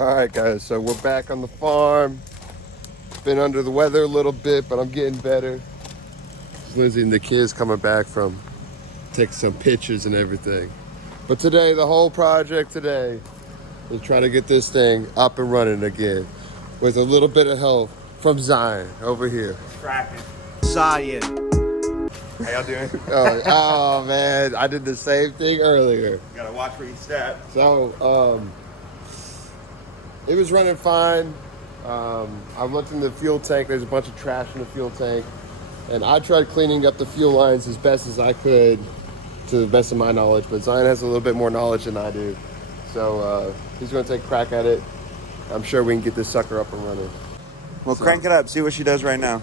All right, guys, so we're back on the farm. Been under the weather a little bit, but I'm getting better. Lizzie and the kids coming back from taking some pictures and everything. But today, the whole project today is trying to get this thing up and running again with a little bit of help from Zion over here. Cracking. Zion. How y'all doing? Oh man, I did the same thing earlier. You gotta watch where you step. So, it was running fine. I looked in the fuel tank. There's a bunch of trash in the fuel tank. And I tried cleaning up the fuel lines as best as I could to the best of my knowledge. But Zion has a little bit more knowledge than I do. So he's going to take a crack at it. I'm sure we can get this sucker up and running. Well, crank it up. See what she does right now.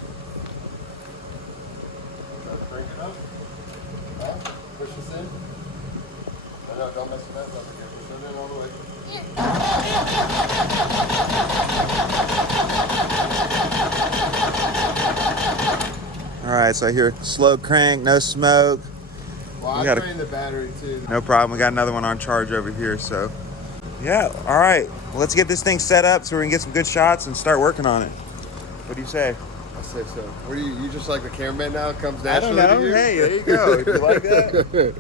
Crank it up. Push this in. No, don't mess with that. Push it in all the way. All right, so I hear slow crank, no smoke. Well, I drained the battery too. No problem. We got another one on charge over here, so yeah. All right, well, let's get this thing set up so we can get some good shots and start working on it. What do you say? I say so. What are you just like the cameraman now? Comes naturally I don't know. to you? Hey, there you go. If you like that.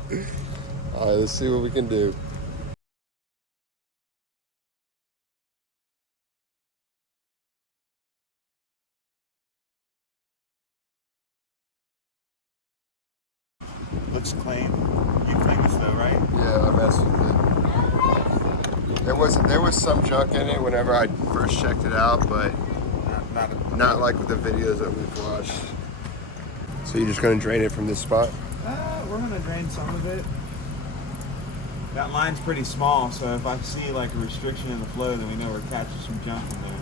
All right, let's see what we can do. Looks clean. You clean this though, right? Yeah, I messed with it. There was some junk in it whenever I first checked it out, but not like with the videos that we've watched. So you're just gonna drain it from this spot? We're gonna drain some of it. That line's pretty small, so if I see like a restriction in the flow, then we know we're catching some junk in there.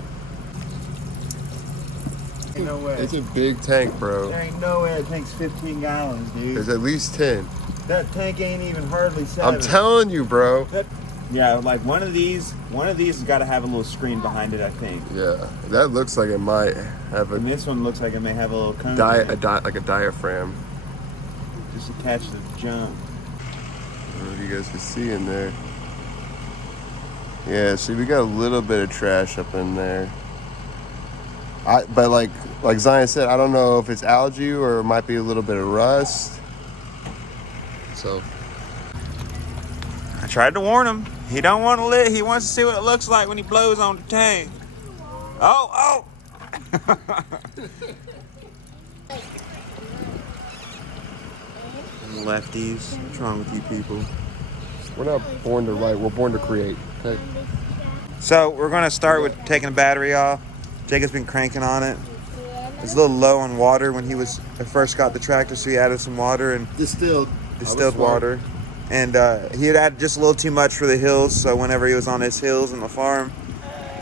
Ain't no way. It's a big tank, bro. There ain't no way it takes 15 gallons, dude. There's at least 10. That tank ain't even hardly 7. I'm telling you, bro. Yeah, like one of these has got to have a little screen behind it, I think. Yeah, that looks like it might have And this one looks like it may have a little cone. like a diaphragm. Just to catch the junk. I don't know if you guys can see in there. Yeah, see, we got a little bit of trash up in there. But like Zion said, I don't know if it's algae or it might be a little bit of rust. So I tried to warn him. He don't want to lit. He wants to see what it looks like when he blows on the tank. Oh! Lefties. What's wrong with you people? we're not born to write. We're born to create. Okay? So we're going to start with taking the battery off. Jacob's been cranking on it. It's a little low on water when he first got the tractor, so he added some water and Distilled water. And he had added just a little too much for the hills, so whenever he was on his hills in the farm,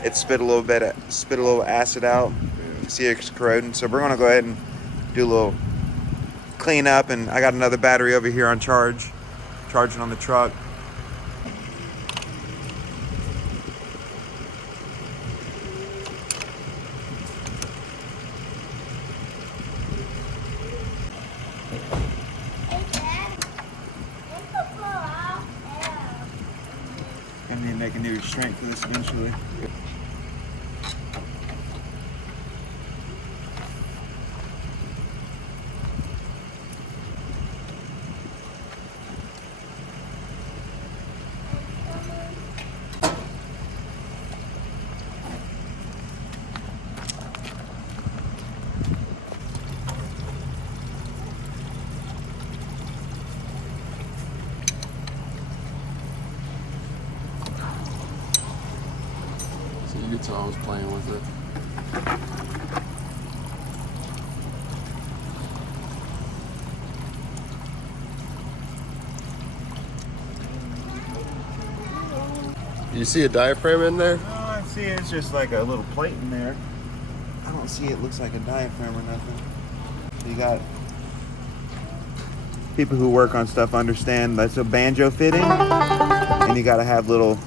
it spit a little acid out. You see it's corroding. So we're gonna go ahead and do a little clean up, and I got another battery over here on charging on the truck. And then make a new restraint for this eventually. You could tell I was playing with it. You see a diaphragm in there? Oh, I see it's just like a little plate in there. I don't see it looks like a diaphragm or nothing. So you got people who work on stuff understand that's a banjo fitting, and you got to have little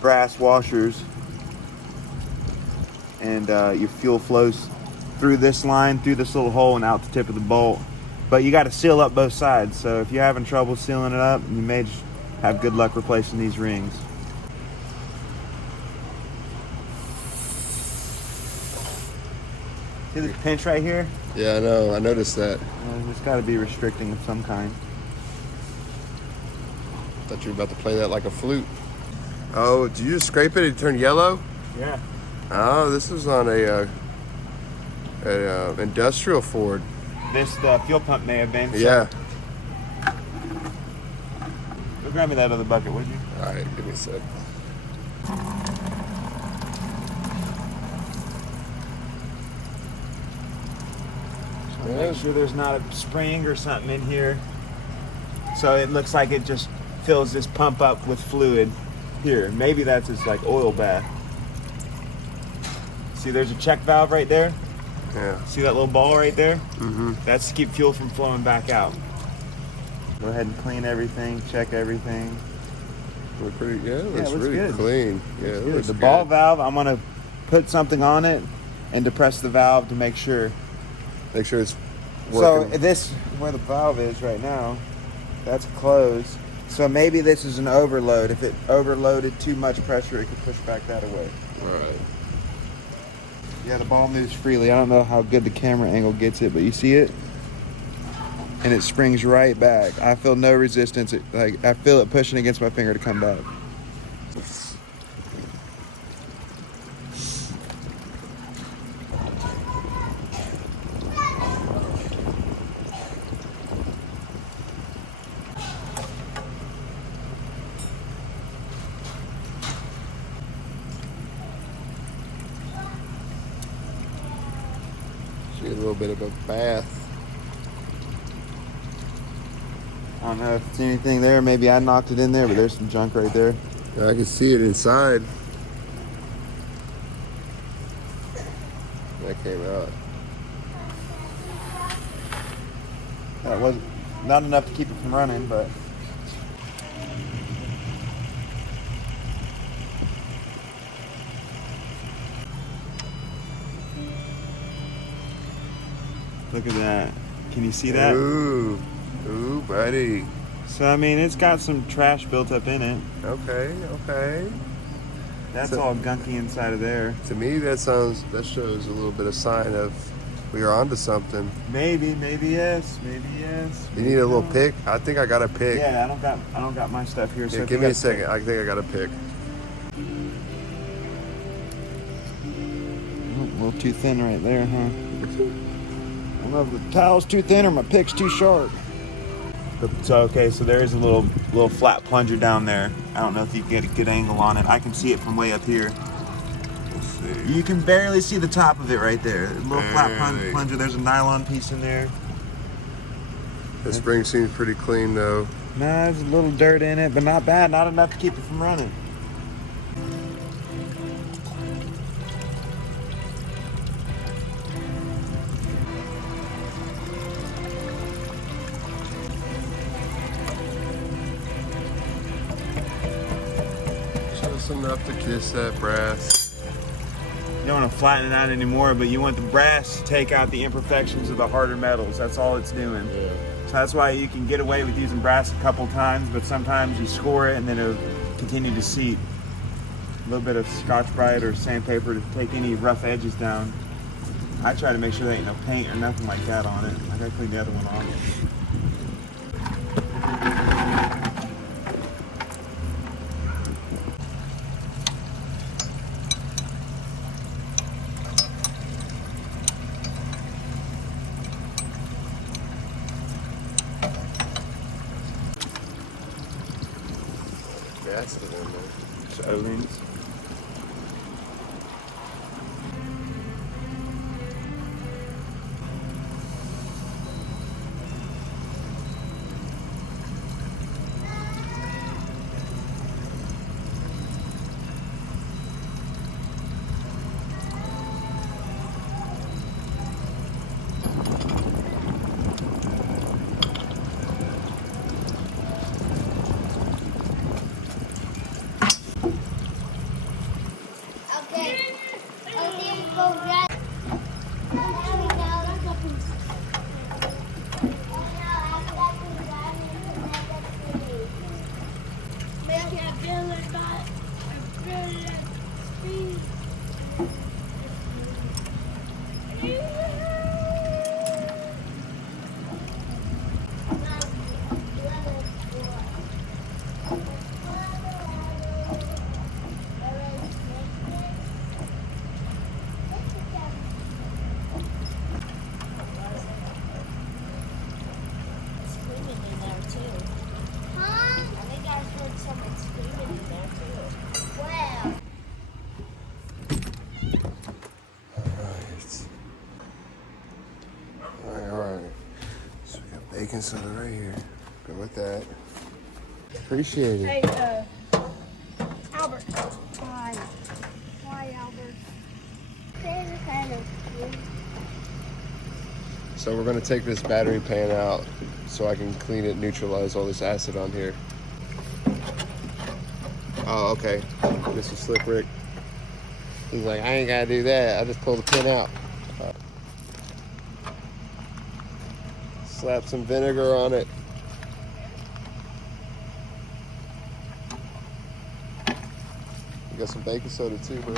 brass washers, and your fuel flows through this line, through this little hole and out the tip of the bolt. But you got to seal up both sides, so if you're having trouble sealing it up, you may just have good luck replacing these rings. See this pinch right here? Yeah, I know. I noticed that. It's got to be restricting of some kind. Thought you were about to play that like a flute. Oh, did you just scrape it and it turned yellow? Yeah. Oh, this is on a industrial Ford. The fuel pump may have been. Yeah. Go grab me that other bucket, would you? All right, give me a sec. Make sure there's not a spring or something in here. So it looks like it just fills this pump up with fluid here. Maybe that's its like oil bath. See, there's a check valve right there. Yeah. See that little ball right there? Mm-hmm. That's to keep fuel from flowing back out. Go ahead and clean everything, check everything. Look pretty. Yeah, it looks looks really good. clean. Yeah, it looks The good. ball valve, I'm gonna put something on it and depress the valve to make sure. Make sure it's So working. this, where the valve is right now, that's closed. So maybe this is an overload. If it overloaded too much pressure, it could push back that away. All right. Yeah, the ball moves freely. I don't know how good the camera angle gets it, but you see it? And it springs right back. I feel no resistance. I feel it pushing against my finger to come back. She had a little bit of a bath. I don't know if it's anything there. Maybe I knocked it in there, but there's some junk right there. I can see it inside. That came out. That was not enough to keep it from running, but look at that. Can you see that? Ooh, ooh, buddy. So I mean, it's got some trash built up in it. Okay, okay. That's So- all gunky inside of there. To me, that shows a little bit of sign of we are onto something. Maybe yes, maybe yes. You need a little pick? I think I got a pick. Yeah, I don't got my stuff here. Yeah, So if give you me a got- second. I think I got a pick. A little too thin right there, huh? I don't know if the towel's too thin or my pick's too sharp. So okay, so there is a little flat plunger down there. I don't know if you can get a good angle on it. I can see it from way up here. Let's see. You can barely see the top of it right there. A little flat Barely. plunger. There's a nylon piece in there. The spring seems pretty clean though. Nah, there's a little dirt in it, but not bad. Not enough to keep it from running. Just enough to kiss that brass. You don't want to flatten it out anymore, but you want the brass to take out the imperfections of the harder metals. That's all it's doing. Yeah. So that's why you can get away with using brass a couple times, but sometimes you score it and then it'll continue to seep. A little bit of Scotch-Brite or sandpaper to take any rough edges down. I try to make sure there ain't no paint or nothing like that on it. I gotta clean the other one off. That's the one there. So O-rings. baking soda right here. Go with that. Appreciate it. Hey, Albert. Why? Why, Albert? They're kind of cute. So we're gonna take this battery pan out so I can clean it, neutralize all this acid on here. Oh, okay. Mr. Slick Rick. He's like, I ain't gotta do that. I just pull the pin out. Slap some vinegar on it. You got some baking soda too, bro.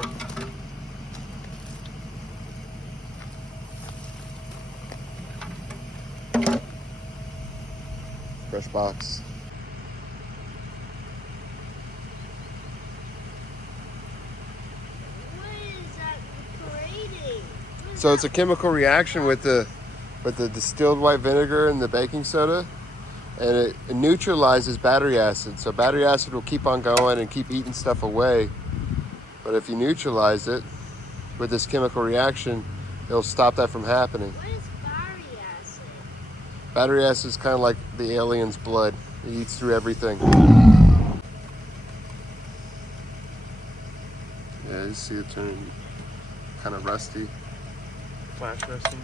Fresh box. What is that creating? So it's a chemical reaction with the distilled white vinegar and the baking soda, and it neutralizes battery acid. So battery acid will keep on going and keep eating stuff away. But if you neutralize it with this chemical reaction, it'll stop that from happening. What is battery acid? Battery acid is kind of like the alien's blood. It eats through everything. Yeah, you see it turning kind of rusty. Flash rusting.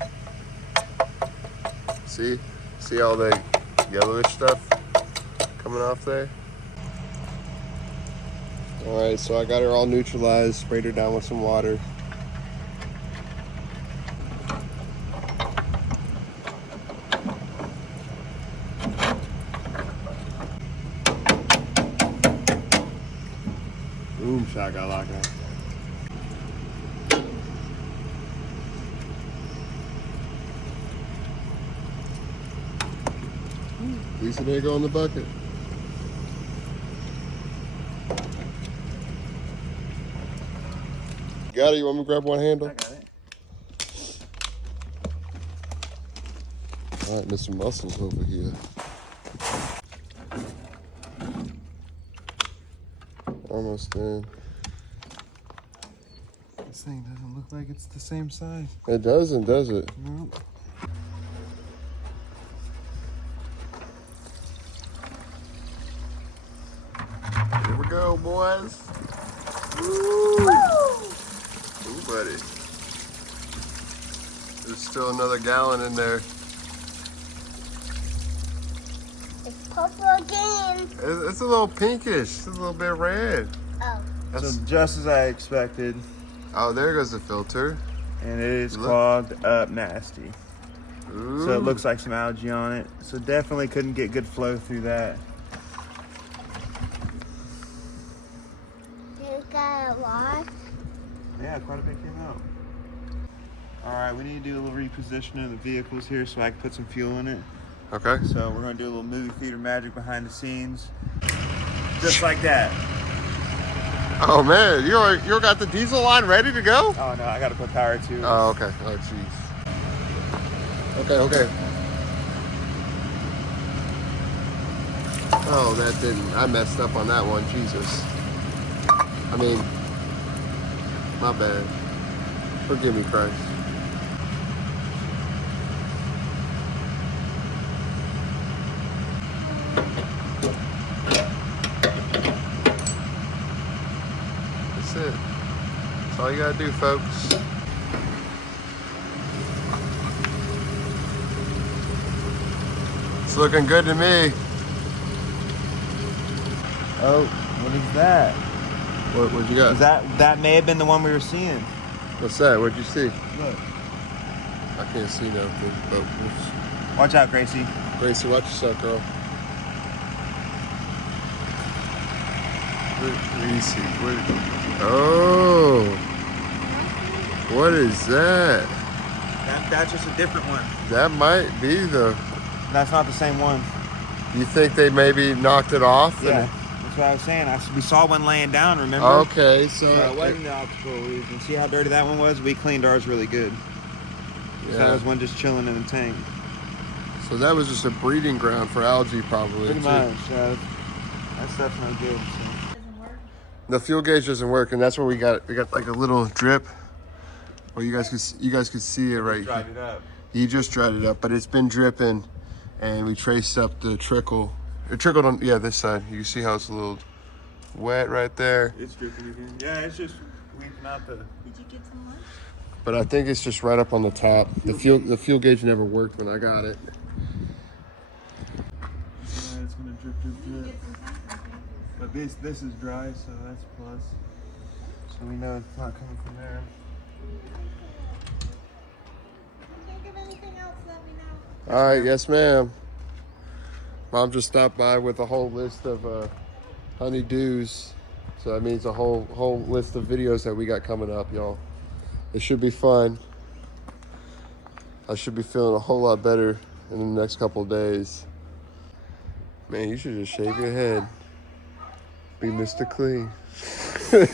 See all the yellowish stuff coming off there? All right, so I got her all neutralized, sprayed her down with some water. Boom shaka laka. At least it ain't go in the bucket. Got it? You want me to grab one handle? I got it. All right, Mr. Muscles over here. Almost in. This thing doesn't look like it's the same size. It doesn't, does it? Nope. Here we go, boys. Woo! Ooh, buddy. There's still another gallon in there. It's purple again. It's a little pinkish. It's a little bit red. Oh. So just as I expected, Oh, there goes the filter. and it is Look. clogged up nasty. Ooh. So it looks like some algae on it. So definitely couldn't get good flow through that. You got a lot? Yeah, quite a bit came out. All right, we need to do a little repositioning of the vehicles here so I can put some fuel in it. Okay. So we're gonna do a little movie theater magic behind the scenes. Just like that. Oh man, you got the diesel line ready to go? Oh no, I gotta put power to it. Oh, okay. Oh, jeez. Okay. Oh, that didn't. I messed up on that one. Jesus. I mean, my bad. Forgive me, Christ. That's it. That's all you gotta do, folks. It's looking good to me. Oh, what is that? What'd you got? That may have been the one we were seeing. What's that? What'd you see? Look. I can't see nothing. But Watch out, Gracie. Gracie, watch yourself, girl. Gracie, oh, what is that? That's just a different one. That might be the. That's not the same one. You think they maybe knocked it off? Yeah, that's what I was saying. We saw one laying down, remember? Okay, So it wasn't the optical illusion. See how dirty that one was? We cleaned ours really good. So that was one just chilling in the tank. So that was just a breeding ground for algae, probably. Pretty too. much. That stuff's no good. So. The fuel gauge doesn't work, and that's where we got like a little drip. Well, you guys could see it right Dried here. it up. You just dried it up, but it's been dripping, and we traced up the trickle. It trickled on, yeah, this side. You can see how it's a little wet right there. It's dripping again. Yeah, it's just weeping out the. Did you get some lunch? But I think it's just right up on the top. The fuel gauge never worked when I got it. Yeah, it's gonna drip, drip, drip. But this is dry, so that's a plus. So we know it's not coming from there. Think of anything else, let me know. All right, yes, ma'am. Mom just stopped by with a whole list of honeydews. So that means a whole list of videos that we got coming up, y'all. It should be fun. I should be feeling a whole lot better in the next couple of days. Man, you should just shave your head. Be Mr. Clean. There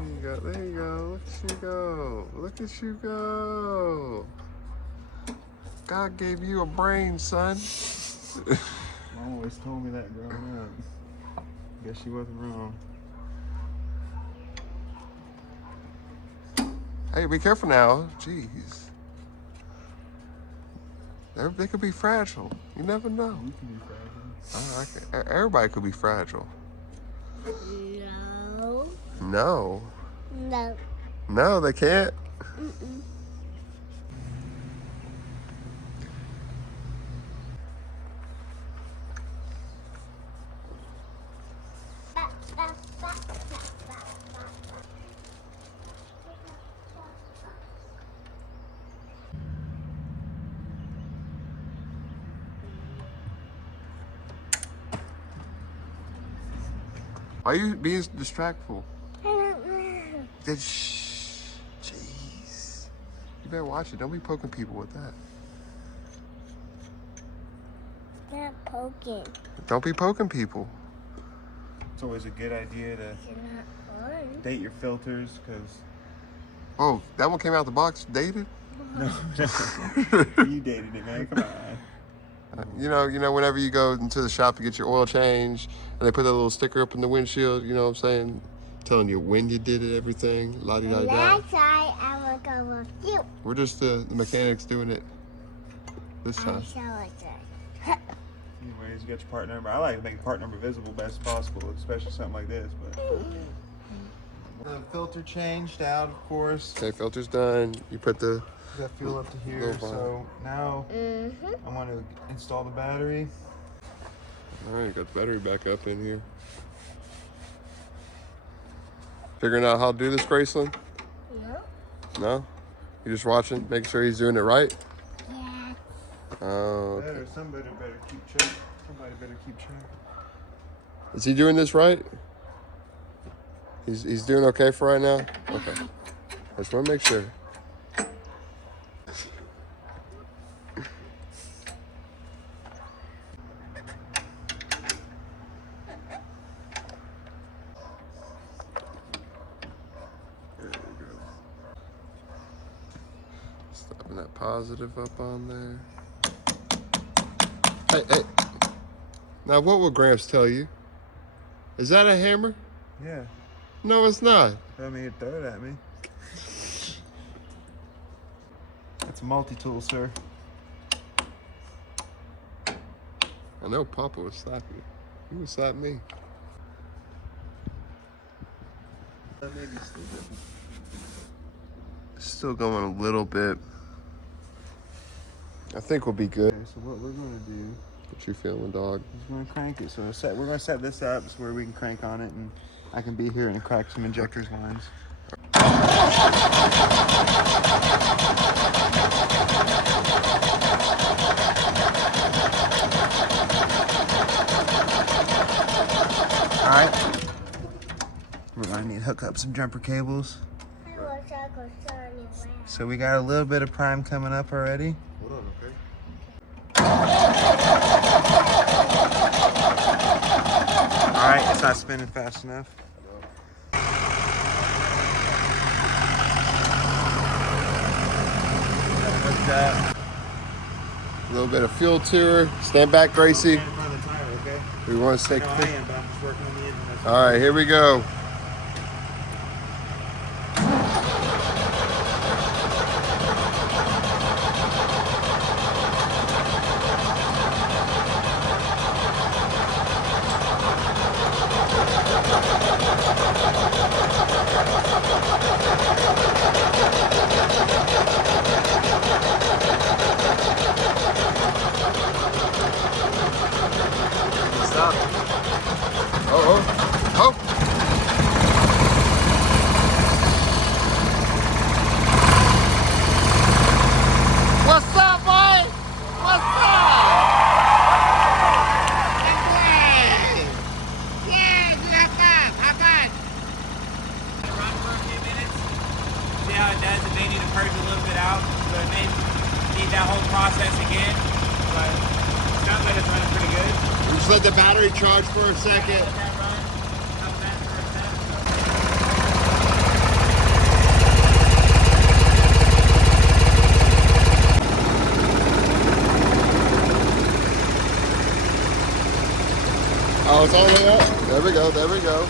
you go, there you go. Look at you go. Look at you go. God gave you a brain, son. Mom always told me that growing up. Guess she wasn't wrong. Hey, be careful now. Jeez. They could be fragile. You never know. You can be fragile. Everybody could be fragile. No. No. No. No, they can't. Mm-mm. Why are you being distractful? I don't know. Jeez. You better watch it. Don't be poking people with that. Not poking. Don't be poking people. It's always a good idea to You're not on. date your filters, because Oh, that one came out the box dated? no, you dated it, man. Come on. You know, whenever you go into the shop to get your oil changed, and they put that little sticker up in the windshield, you know what I'm saying? Telling you when you did it, everything, la-di-da-da. That's why I will go with you. We're just the mechanics doing it this I time. shall it. Anyways, you got your part number. I like to make the part number visible best possible, especially something like this. But the filter changed out, of course. Okay, filter's done. You put the Got fuel up to here, Little so now I want to install the battery. all right, got the battery back up in here. Figuring out how to do this, Graceland? No. No? You just watching, making sure he's doing it right? Yeah. Oh, okay. Better, somebody better keep track. Somebody better keep track. Is he doing this right? He's doing okay for right now? Okay. I just want to make sure. Stopping that positive up on there. Hey. Now, what will Gramps tell you? Is that a hammer? Yeah. No, it's not. I mean, throw it at me. It's a multi-tool, sir. I know Papa would slap you. He would slap me. That may be Still going a little bit. I think we'll be good. Okay, so what we're going to do What you feeling, dog? is we're going to crank it. So we're going to set this up so where we can crank on it, and I can be here and crack some injectors lines. Alright. I need to hook up some jumper cables. I wish I could turn it around. So we got a little bit of prime coming up already. Hold on, okay? Alright, it's not spinning fast enough. What's that? A little bit of fuel to her. Stand back, Gracie. Stand in front of the tire, okay? We want to take No, a I pic. am, but I'm just working on the engine. That's All right, here we go. Oh. What's up, boy? What's up? Run for a few minutes, see how it does. It may need to purge a little bit out, so it may need that whole process again. But it sounds like it's running pretty good. Just let the battery charge for a second. Let that run. Come back for a second. Oh, it's all the way up. There we go. There we go.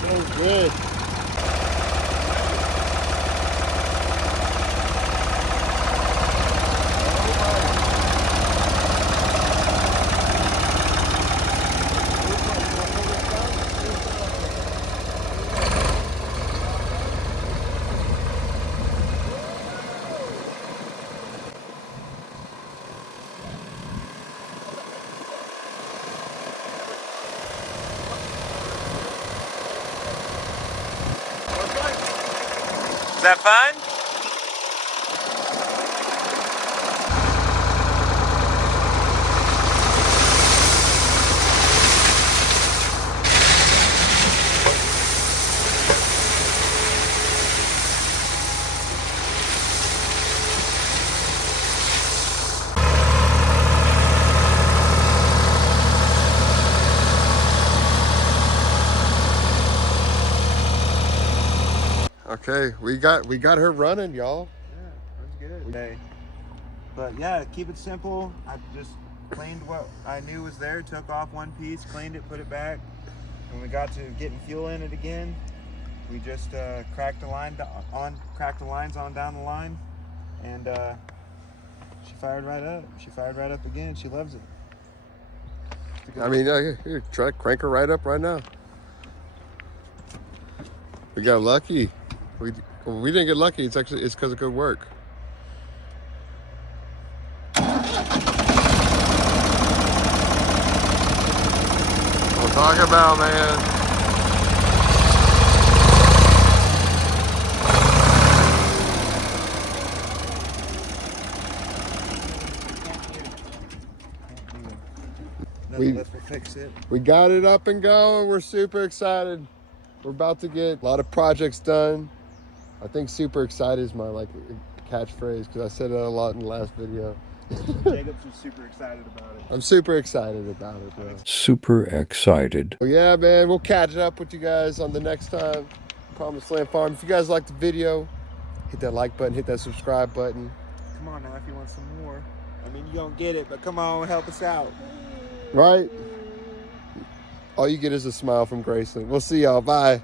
So good. Is that fun? Okay, we got her running, y'all. Yeah, that's good. Okay. But yeah, keep it simple. I just cleaned what I knew was there, took off one piece, cleaned it, put it back. When we got to getting fuel in it again, we just cracked the lines on down the line, and she fired right up. She fired right up again. She loves it. I mean, here, try to crank her right up right now. We got lucky. We didn't get lucky. It's because of good work. What I'm talking about, man. We'll fix it. We got it up and going. We're super excited. We're about to get a lot of projects done. I think super excited is my catchphrase because I said it a lot in the last video. Jacob's was super excited about it. I'm super excited about it, bro. Super excited. Well, yeah, man, we'll catch up with you guys on the next time. Promised Land Farm. If you guys liked the video, hit that like button, hit that subscribe button. Come on now, if you want some more. I mean, you don't get it, but come on, help us out. Right? All you get is a smile from Grayson. We'll see y'all. Bye.